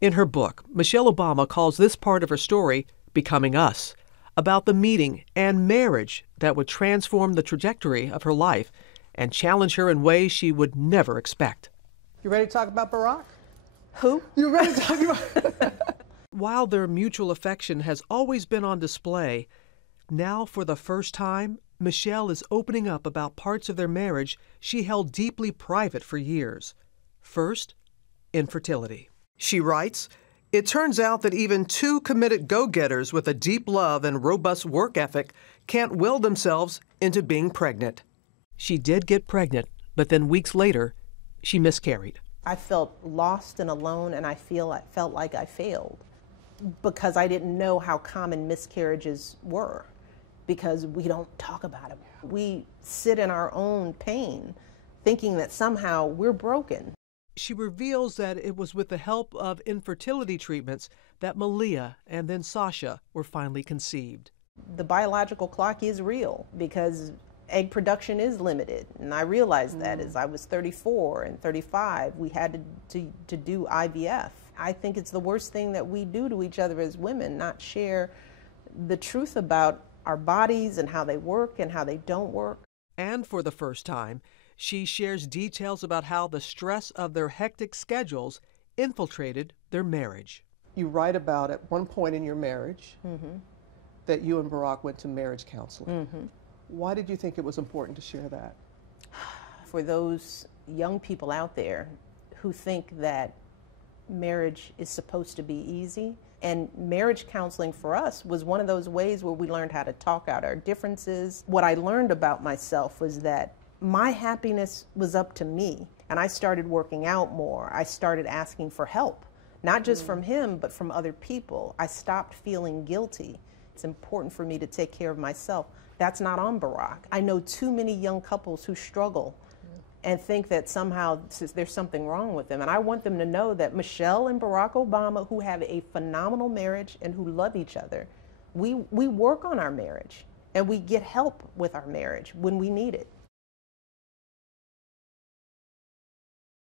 In her book, Michelle Obama calls this part of her story Becoming Us, about the meeting and marriage that would transform the trajectory of her life and challenge her in ways she would never expect. You ready to talk about Barack? Who? You ready to talk about While their mutual affection has always been on display, now for the first time, Michelle is opening up about parts of their marriage she held deeply private for years. First, infertility. She writes, "It turns out that even two committed go-getters with a deep love and robust work ethic can't will themselves into being pregnant." She did get pregnant, but then weeks later, she miscarried. I felt lost and alone, and I felt like I failed because I didn't know how common miscarriages were, because we don't talk about it. We sit in our own pain, thinking that somehow we're broken. She reveals that it was with the help of infertility treatments that Malia and then Sasha were finally conceived. The biological clock is real because egg production is limited, and I realized that as I was 34 and 35, we had to do IVF. I think it's the worst thing that we do to each other as women, not share the truth about our bodies and how they work and how they don't work. And for the first time, she shares details about how the stress of their hectic schedules infiltrated their marriage. You write about at one point in your marriage that you and Barack went to marriage counseling. Why did you think it was important to share that? For those young people out there who think that marriage is supposed to be easy, and marriage counseling for us was one of those ways where we learned how to talk out our differences. What I learned about myself was that my happiness was up to me, and I started working out more. I started asking for help, not just from him, but from other people. I stopped feeling guilty. It's important for me to take care of myself. That's not on Barack. I know too many young couples who struggle and think that somehow there's something wrong with them. And I want them to know that Michelle and Barack Obama, who have a phenomenal marriage and who love each other, we work on our marriage and we get help with our marriage when we need it.